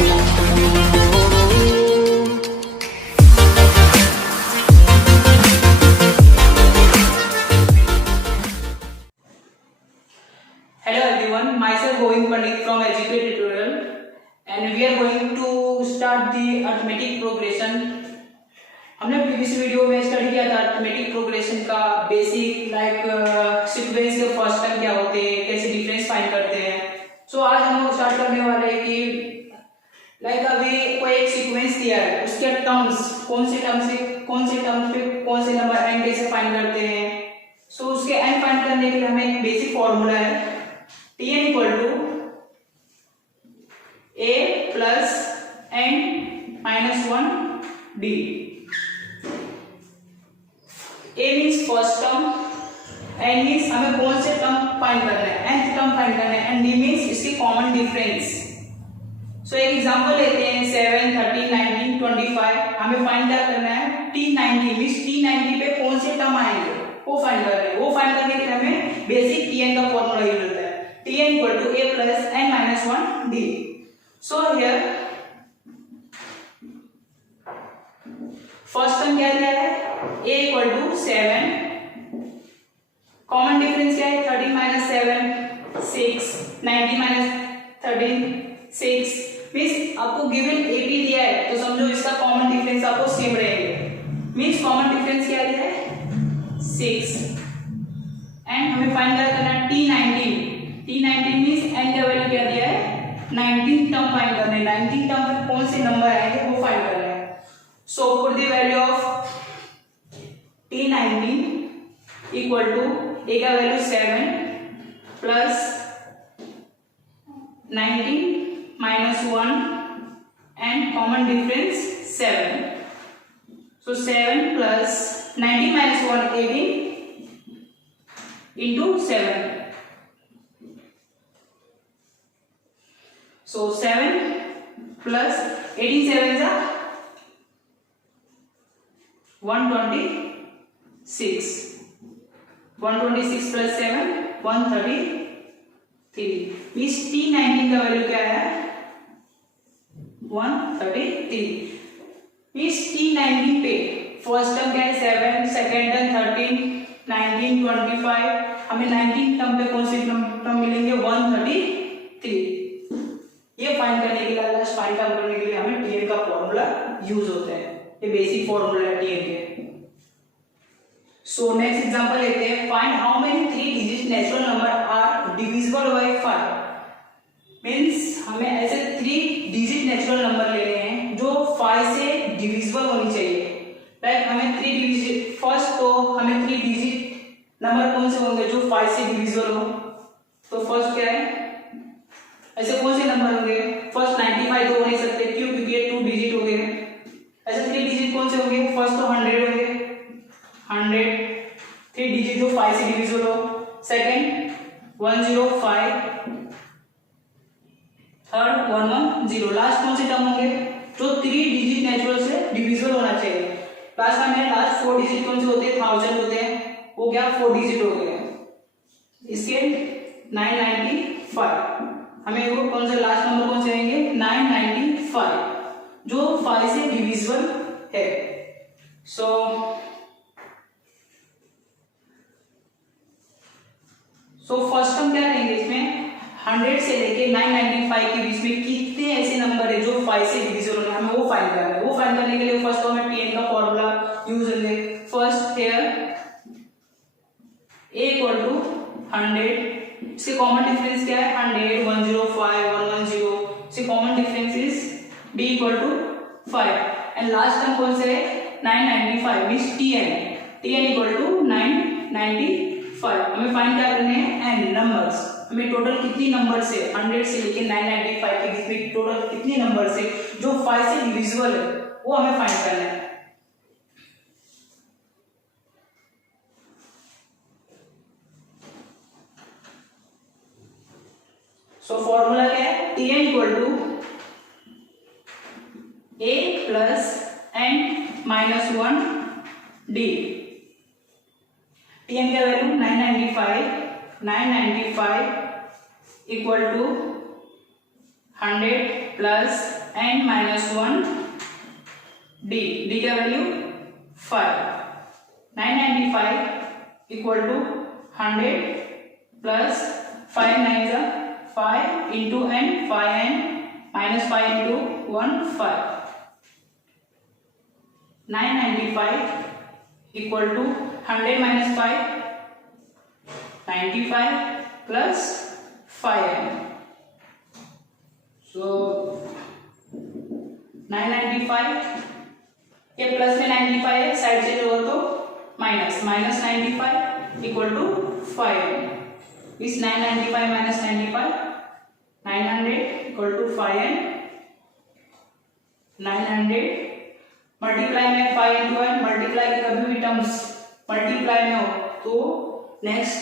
Hello everyone, myself Govind from Arithmetic Progression, and we are going to start the arithmetic progression. हमने previous video में study किया था arithmetic progression का basic, like sequence के first term क्या होते हैं, कैसे डिफरेंस फाइंड करते हैं. सो आज हम लोग स्टार्ट करने वाले हैं कि लाइक अभी कोई एक सीक्वेंस दिया है, उसके टर्म्स कौन से टर्म्स पे कौन से नंबर एन कैसे फाइंड करते हैं. सो उसके एन फाइंड करने के लिए हमें एक बेसिक फॉर्मूला है Tn equal to a plus n minus 1 d. a means first term, n means हमें कौन से टर्म फाइंड करना है, nth टर्म फाइंड करना है, and d means इसकी कॉमन डिफरेंस. सो एक एग्जांपल लेते हैं 7, 13, 19, 25. हमें फाइंड क्या करना है, T90 मींस T90 पे कौन से टर्म आएंगे वो फाइंड करना है. वो फाइंड करने के लिए हमें बेसिक Tn का फॉर्मूला यूज होता है. Tn equal to a plus n minus 1 d. So here first term क्या दिया है, a equal to 7. Common difference क्या है, 13 minus 7 6, 90 minus 13 6. मींस आपको गिवन a b दिया है तो समझो इसका कॉमन डिफरेंस आपको सेम रहेगा. मींस कॉमन डिफरेंस क्या दिया है 6. एंड हमें फाइंड करना है T19. T19 मींस n का वैल्यू क्या दिया है 19 टर्म फाइंड करना है. 19 टर्म में कौन से नंबर आएंगे वो फाइंड करना है. So put the value of T19 equal to a का value 7 plus 19 minus 1 and common difference 7. So 7 plus 19 minus 1 18 into 7. So 7 plus 18 7 is 126. 126 plus 7 133. Means T19 का वैल्यू क्या है 133. Means T19 पे फर्स्ट टर्म क्या है 7, second term 13, 19, 25. हमें 19 term पे कौन से टर्म मिलेंगे 133. ये फाइंड करने के लिए, लास्ट फाइंड करने के लिए हमें Tn का फॉर्मूला यूज होता है. ये बेसिक फॉर्मूला है Tn के. सो नेक्स्ट एग्जांपल लेते हैं. Find how many 3 digit natural number are divisible by 5. Means हमें ऐसे 3 डिजिट नेचुरल नंबर लेने हैं जो 5 से डिविजिबल होनी चाहिए. लाइक हमें 3 डिजिट, फर्स्ट तो हमें 3 डिजिट नंबर कौन से होंगे जो 5 से डिविजिबल हो. तो फर्स्ट क्या है, ऐसे कौन से नंबर होंगे, फर्स्ट 95 तो हो नहीं सकते, क्यों, क्योंकि ये 2 डिजिट हो गए. ऐसे 3 डिजिट कौन से होंगे, फर्स्ट तो 100 होंगे, 100 3 डिजिट जो 5 से डिविजिबल हो. Second 105, third 110. लास्ट कौन से टर्म होंगे जो 3 डिजिट नेचुरल से डिविजिबल होना चाहिए. लास्ट में लास्ट 4 डिजिट कौन से होते हैं, 1000 होते हैं, वो क्या 4 डिजिट हो गए. इसके 995. हमें वो कौन से लास्ट नंबर कौन से आएंगे 995 जो 5 से डिविजिबल है. सो फर्स्ट टर्म क्या रहेंगे इसमें 100 से लेके 995 के बीच में कितने ऐसे नंबर है जो 5 से डिविजिबल है, हमें वो फाइंड करना है. वो फाइंड करने के लिए फर्स्ट तो हमें Tn का फॉर्मूला यूज करेंगे. First here a equal to 100. इसके कॉमन डिफरेंस क्या है 100, 105, 110. इसके common difference is d equal to 5. And last term कौन से है 995 मींस Tn इक्वल टू 995. हमें फाइंड क्या करने हैं n नंबर्स. हमें टोटल कितनी नंबर से 100 से लेके 995 के बीच में टोटल कितनी नंबर से जो 5 से डिविजिबल है वो हमें फाइंड करना है. सो फॉर्मूला क्या है Tn equal to a plus n minus 1 d. Tn का वैल्यू 995 equal to 100 plus n minus 1 d, d का वैल्यू 5, 995 इक्वल टू 100 प्लस 5 9 जा 5 into n 5n minus 5 into 1 5, 995 equal to 100 minus 5 95 plus 5n, so 995 के plus में 95 है, side से जो हो तो minus, minus 95 equal to 5n, इस 995 minus 95 900 equal to 5n, 900 multiply में 5 इंटू n, मल्टीप्लाई के कभी भी टर्म्स मल्टीप्लाई में हो तो नेक्स्ट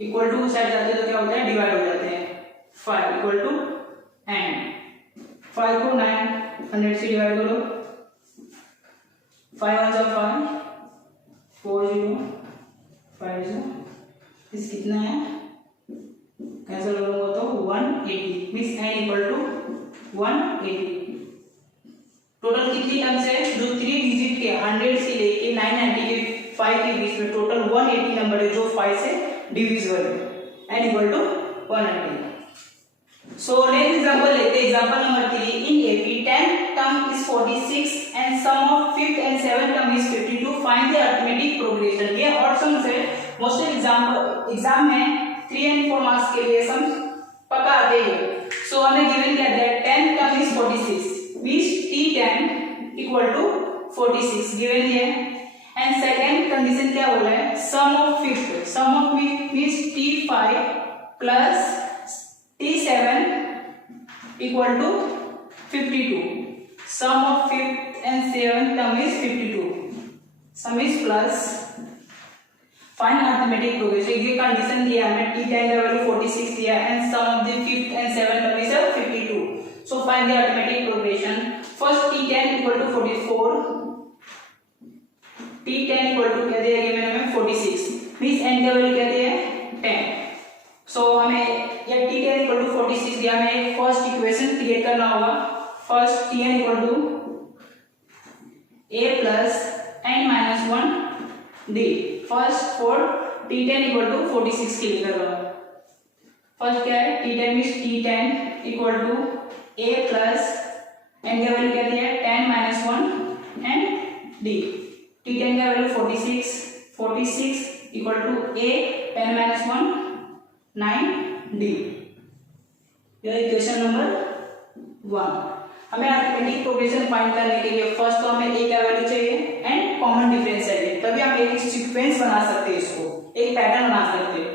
इक्वल टू साइड जाते तो क्या होता है, डिवाइड हो जाते हैं, 5 इक्वल टू n, 5 को 900 से डिवाइड करो, 5 1 5 4 0 5 0, इस कितना है कैंसिल करूंगा तो 180, means n equal to 180। Total कितनी टर्म्स है जो 3 डिजिट के 100 से लेके 990 के 5 के बीच में टोटल 180 नंबर है जो 5 से डिविजिबल है, n equal to 180। So next example लेते हैं, example number 3, in AP 10 term is 46 and sum of 5th and 7th term is 52, find the arithmetic progression. ये और सम्स है, मोस्टली एग्जाम में 3 एंड 4 मार्क्स के लिए सम्स पक्का आते हैं। सो हमें गिवन क्या दिया है, 10 term is 46 means T10 equal to 46 given है, एंड सेकंड कंडीशन क्या बोला है, sum of 5th, sum of means T5 plus T7 equal to 52, sum of 5th and 7th term is 52, sum is plus, find arithmetic progression. ये condition दिया है, T10 का value 46 दिया है and sum of the 5th and 7th term is 52, so find the arithmetic progression. First T10 equal to 44, T10 equal to क्या दिया है हमें 46, मींस n का वैल्यू क्या दिया है 10। सो हमें ये T10 इक्वल टू 46 दिया, हमें फर्स्ट इक्वेशन क्रिएट करना होगा। First Tn equal to a plus n minus 1 d, first for T10 equal to 46 clear करो। फर्स्ट क्या है, T10 means T10 equal to a plus n का वैल्यू क्या दिया है 10 माइनस 1 एंड d, T10 का value 46, 46 equal to a 10 minus 1 9 d, यह equation number 1। हमें अरिथमेटिक प्रोग्रेशन फाइंड करने के लिए फर्स्ट तो हमें a का वैल्यू चाहिए एंड कॉमन डिफरेंस चाहिए, तभी हम एक सीक्वेंस बना सकते हैं, इसको एक पैटर्न बना सकते हैं।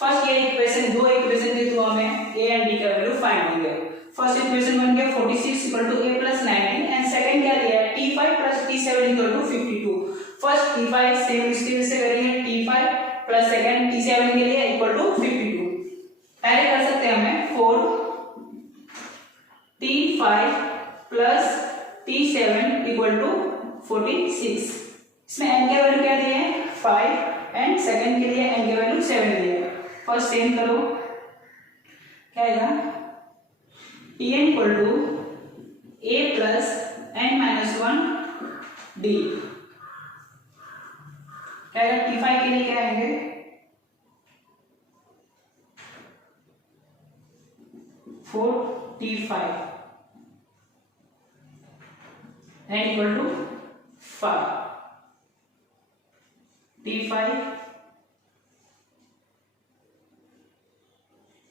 फर्स्ट ये इक्वेशन, दो इक्वेशन के थ्रू हमें a एंड d का वैल्यू फाइंड होंगे। फर्स्ट इक्वेशन बन गया 46 equal to a plus 90 and second क्या दिया है T5 plus T7 equal to 52। First T5 same step से करेंगे, T5 प्लस सेकंड T7 के लिए इक्वल टू 52। पहले कर सकते हैं हमें 4 T5 plus T7 equal to 46, इसमें n का वैल्यू क्या दिया है 5 एंड सेकंड के लिए n का वैल्यू 7 दिया है। फर्स्ट सेम करो, क्या आएगा Tn equal to a plus n minus 1 d, क्या आएगा T5 के लिए क्या आएंगे 4 T5 n equal to 5, T5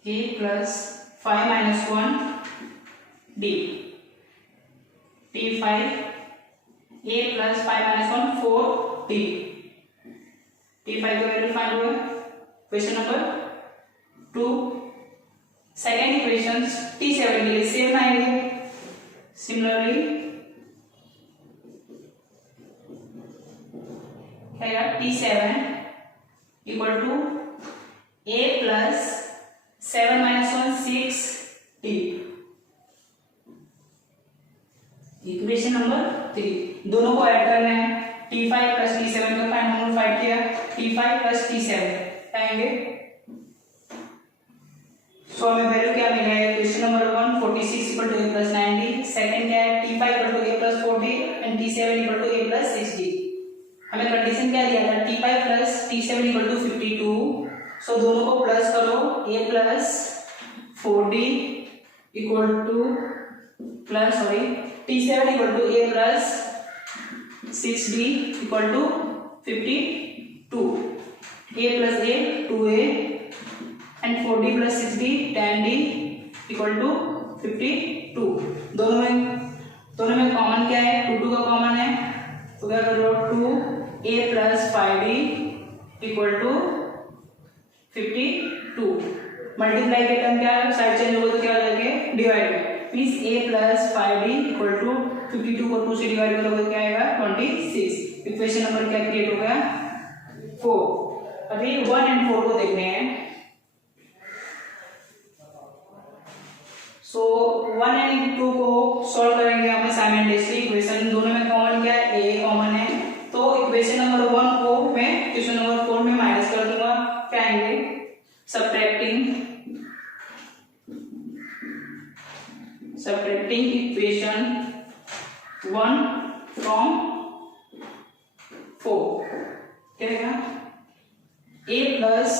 a plus 5 minus 1 d, T5 a plus 5 minus 1 4 d, T5 का वैल्यू फाइंड हुआ। Question number 2, second equation T7 के लिए सेम आएंगे, सिमिलरली क्या T7 equal to a plus 7 minus 1 6 d, equation number 3। दोनों को add करना है, T5 प्लस T7 का फाइंड हमने फाइंड किया, T5 प्लस T7 आएंगे। सो हमें वैल्यू क्या मिला है, question number 1 46 equal to a plus second क्या है t5 equal to a plus 4d and t7 equal to a plus 6d। हमें कंडीशन क्या दिया था t5 plus t7 equal to 52, सो दोनों को प्लस करो a plus 4d equal to plus sorry t7 equal to a plus 6d equal to 52, a plus a 2a and 4d plus 6d 10d equal to 52। दोनों में common क्या है 2 2 का common है, तो क्या करो 2a plus 5d equal to 52। Multiply के टर्म क्या है साइड चेंज होगा तो क्या हो जाएगा divide means a plus 5d equal to 52 को 2 से डिवाइड करोगे क्या आएगा 26। इक्वेशन नंबर क्या क्रिएट हो गया 4। अभी 1 एंड 4 को देखने हैं। सो 1 एंड 2 को सॉल्व करेंगे हम साइमल्टेनियसली। इक्वेशन दोनों में कॉमन क्या है a कॉमन है, तो इक्वेशन नंबर 1 को मैं इक्वेशन नंबर 4 में माइनस कर दूंगा। क्या आएंगे सब्ट्रैक्टिंग इक्वेशन 1 फ्रॉम 4 क्या रहेगा a plus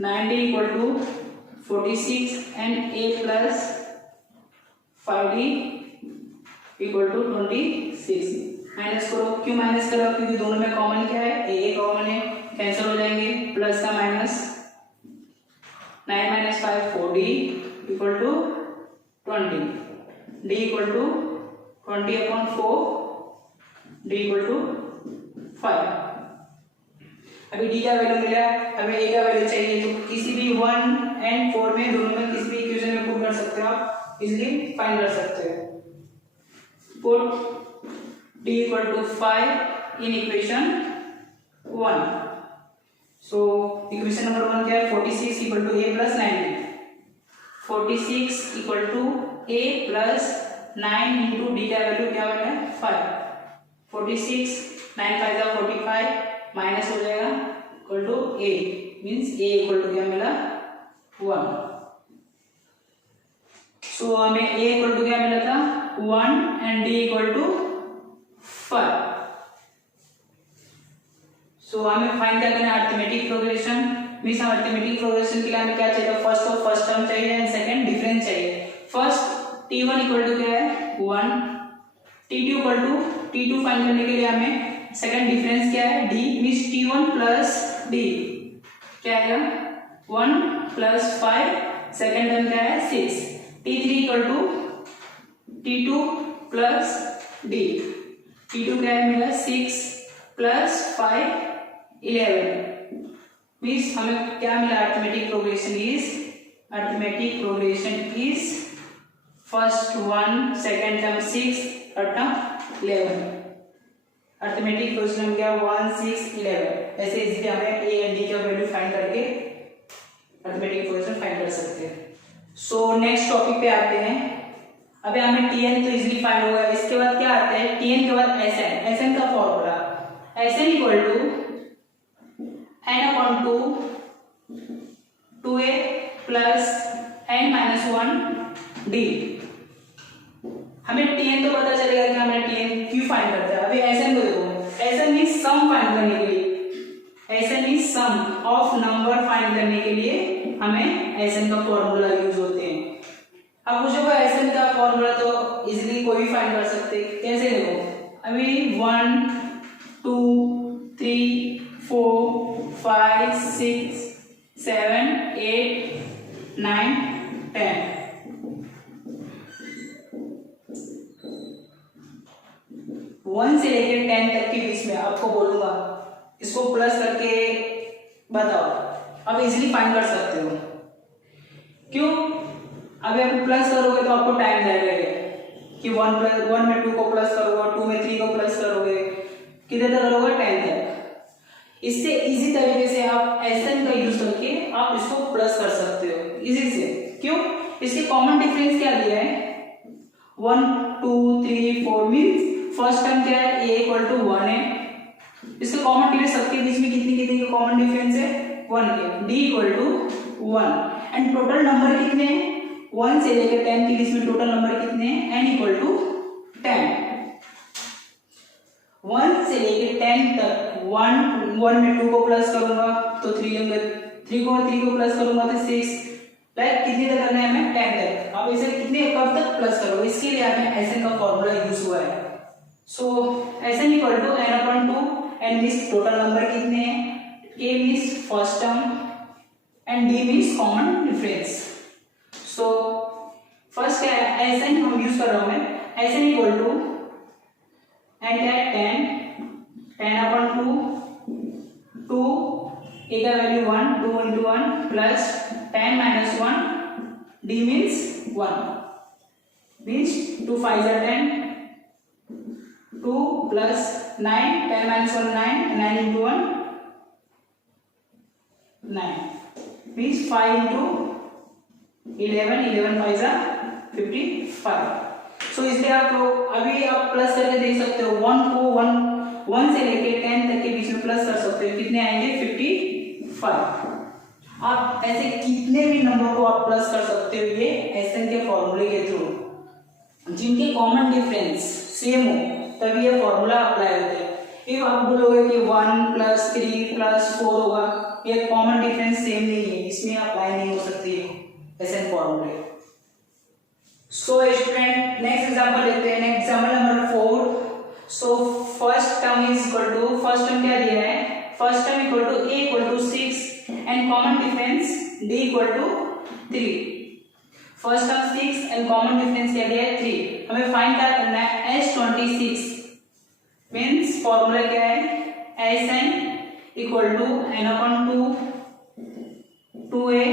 9d equal to 46 and a plus 5d equal to 26। Minus करो, क्यों माइनस करो क्योंकि दोनों में कॉमन क्या है a कॉमन है, कैंसिल हो जाएंगे। प्लस का minus 9 minus 5 4d equal to 20, d equal to 20 upon 4 d equal to 5। अभी d का वैल्यू मिला, हमें a का वैल्यू चाहिए, तो किसी भी 1 एंड 4 में दोनों में किसी भी इक्वेशन में पुट कर सकते हो, आप इजीली फाइंड कर सकते हो। Put d equal to 5 in equation 1। So equation number 1 क्या है 46 equal to a plus 9d। 46 equal to a plus 9 into d का वैल्यू क्या बना है 5। 46 9 5 का 45 माइनस हो जाएगा equal to a means a equal to क्या मिला 1। सो हमें a इक्वल टू क्या मिला था 1 एंड d इक्वल टू 5। सो हमें फाइंड क्या करना है arithmetic progression means arithmetic progression के लिए हमें क्या चाहिए फर्स्ट टर्म चाहिए एंड सेकंड डिफरेंस चाहिए। फर्स्ट t1 इक्वल टू क्या है 1, t2 equal to t2 find करने के लिए हमें सेकंड डिफरेंस क्या है d means t1 plus d क्या है 1 प्लस 5 सेकंड टर्म क्या है 6। t3 equal to t2 plus d, t2 क्या है मिला 6 प्लस 5 11 मींस हमें क्या मिला arithmetic progression is first 1 second term 6 third term 11। Arithmetic progression क्या 1 6 11 ऐसे इजीली हमें a एंड d का वैल्यू फाइंड करके अरिथमेटिक प्रोग्रेशन फाइंड कर सकते हैं। सो नेक्स्ट टॉपिक पे आते हैं। अभी हमें tn तो इजीली फाइंड होगा, इसके बाद क्या आता है tn के बाद sn का formula sn equal to n upon 2 2a plus n minus 1 d। हमें tn तो पता चलेगा कि हमें tn क्यों फाइंड करते हैं। अभी sn को देखो, sn मींस सम फाइंड करने के लिए, sn means sum of number find करने के लिए हमें sn का फॉर्मूला यूज होते हैं। अब पूछोगे sn का फॉर्मूला तो इजीली कोई भी फाइंड कर सकते हैं, कैसे देखो अभी 1 2 3 4 5 6 7 8 9 10 1 से लेकर 10 तक के बीच में आपको बोलूंगा इसको प्लस करके बताओ, आप इजीली फाइंड कर सकते हो। क्यों अभी आप प्लस करोगे तो आपको टाइम लगेगा कि 1 में 2 को प्लस करोगे, 2 में 3 को प्लस करोगे, कितने तक करोगे 10 तक। इससे इजी तरीके से आप sn का यूज करके आप इसको प्लस कर सकते हो इजी से। क्यों इसके कॉमन डिफरेंस क्या दिया है 1 2 3 4 मींस फर्स्ट टर्म क्या है a इक्वल टू 1 है, इसके कॉमन डिफरेंस सबके बीच में कितनी का कॉमन डिफरेंस है 1 के, d equal to 1 and total number कितने हैं 1 से लेकर 10 के बीच में टोटल नंबर कितने हैं, n इक्वल टू 10। 1 से लेकर 10 तक 1 में 2 को प्लस करूंगा तो 3 होंगे, 3 को प्लस करूंगा तो 6, लाइक कितने तक करना है हमें, 10 तक। अब इसे कितने कब तक प्लस करोगे, इसके लिए हमें एसएन का फॉर्मूला यूज हुआ है। So S n equal to n upon 2, n means total number कितने हैं, a means first term and d means common difference. So first क्या है, एसएन हम यूज कर रहा हूं मैं, एसएन इक्वल टू n क्या है 10 अपॉन 2 a का value 1, 2 into 1 plus 10 minus 1 d means 1 means 2 5 are 10, 2 plus 9, 10 minus 1 9, 9 into 1 9 means 5 into 11, 11 5 are 55। सो इसलिए आप अभी आप प्लस करके देख सकते हो, 1 को 1 से लेके 10 तक के बीच में प्लस कर सकते हो, कितने आएंगे 55। आप ऐसे कितने भी नंबर को आप प्लस कर सकते हो ये एसएन के फॉर्मूले के थ्रू, जिनके कॉमन डिफरेंस सेम हो तभी ये फॉर्मूला अप्लाई होता है। इफ आप बोलोगे कि 1 प्लस 3 प्लस 4 होगा, ये कॉमन डिफरेंस सेम नहीं है, इसमें अप्लाई नहीं हो सकती है एसएन फॉर्मूले। सो स्टूडेंट नेक्स्ट एग्जांपल लेते हैं, example number 4। So first term is equal to, first term क्या दिया है, first term equal to a equal to 6 and common difference d equal to 3। First term 6 and common difference क्या दिया है 3। हमें find क्या करना है, s26 मींस फॉर्मूला क्या है, sn equal to n upon 2 2a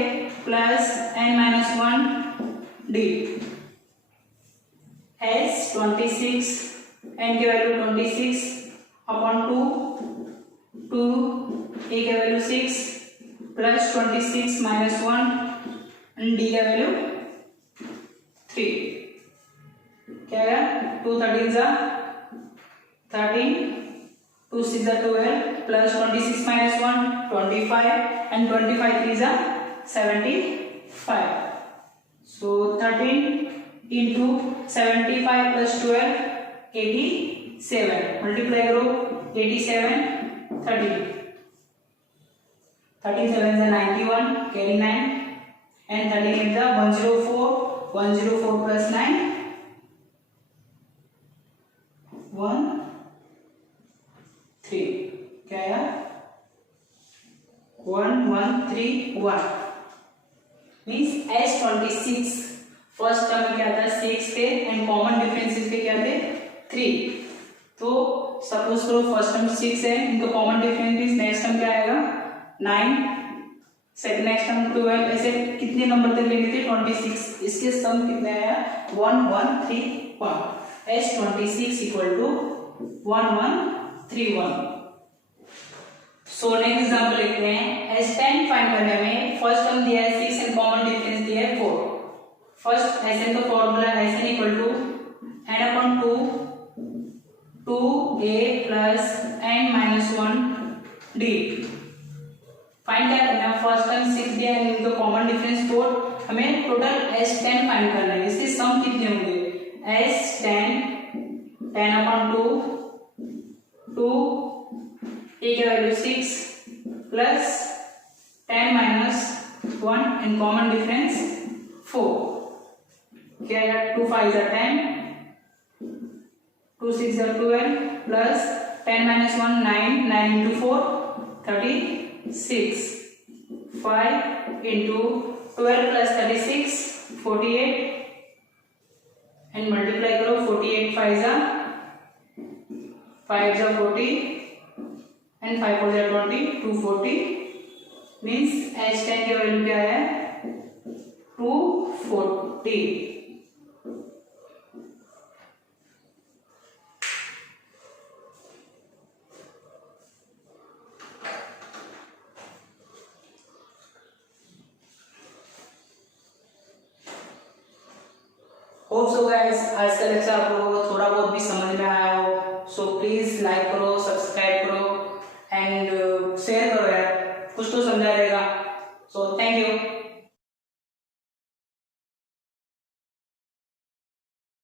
plus n minus 1 d। s26 n की वैल्यू 26 अपॉन 2 a की value 6 plus 26 minus 1 and d का वैल्यू 3। क्या है 2 13 जा 13, 2 6 जा 12 प्लस 26 माइनस 1 25 एंड 25 3 जा 75। सो 13 into 75 plus 12 87, मल्टीप्लाई करो 87 13 7 is 91 carry 9 and 13 is 104 104 plus 9 1 3 क्या आया 1 1 3 1 means s26 फर्स्ट टर्म में क्या था 6 थे एंड कॉमन डिफरेंस इसके क्या थे 3। तो सपोज करो फर्स्ट टर्म 6 है, इनका common difference is next term क्या आएगा 9, सेकंड नेक्स्ट टर्म 12, ऐसे कितने नंबर तक लेंगे थे 26, इसके सम कितने आया 1 1 3 1। s26 equal to 1 1 3 1। So next example लेते हैं, s10 फाइंड करने में फर्स्ट टर्म दिया है 6 एंड कॉमन डिफरेंस दिया है 4। फर्स्ट एसएन का formula SN equal to n upon 2 a plus n minus 1 d। Find क्या करना है, फर्स्ट टर्म 6 दिया है, इनका कॉमन डिफरेंस 4, हमें टोटल s10 फाइंड करना है। इसके सम कितने होंगे, s10 10 अपॉन 2 a का value 6 plus 10 minus 1 and common difference 4। क्या है 2 5 are 10, 2 6 are 12 plus 10 minus 1 9, 9 into 4 36, 5 into 12 plus 36 48 and multiply करो 48 5 जा 5 जा 40 एंड 5 4 जा 20 240 मींस s10 की वैल्यू क्या है 240। होप सो गाइस आज का लेक्चर आप लोगों को थोड़ा बहुत भी समझ में आया हो। सो प्लीज लाइक करो, सब्सक्राइब करो एंड शेयर करो यार, कुछ तो समझा रहेगा।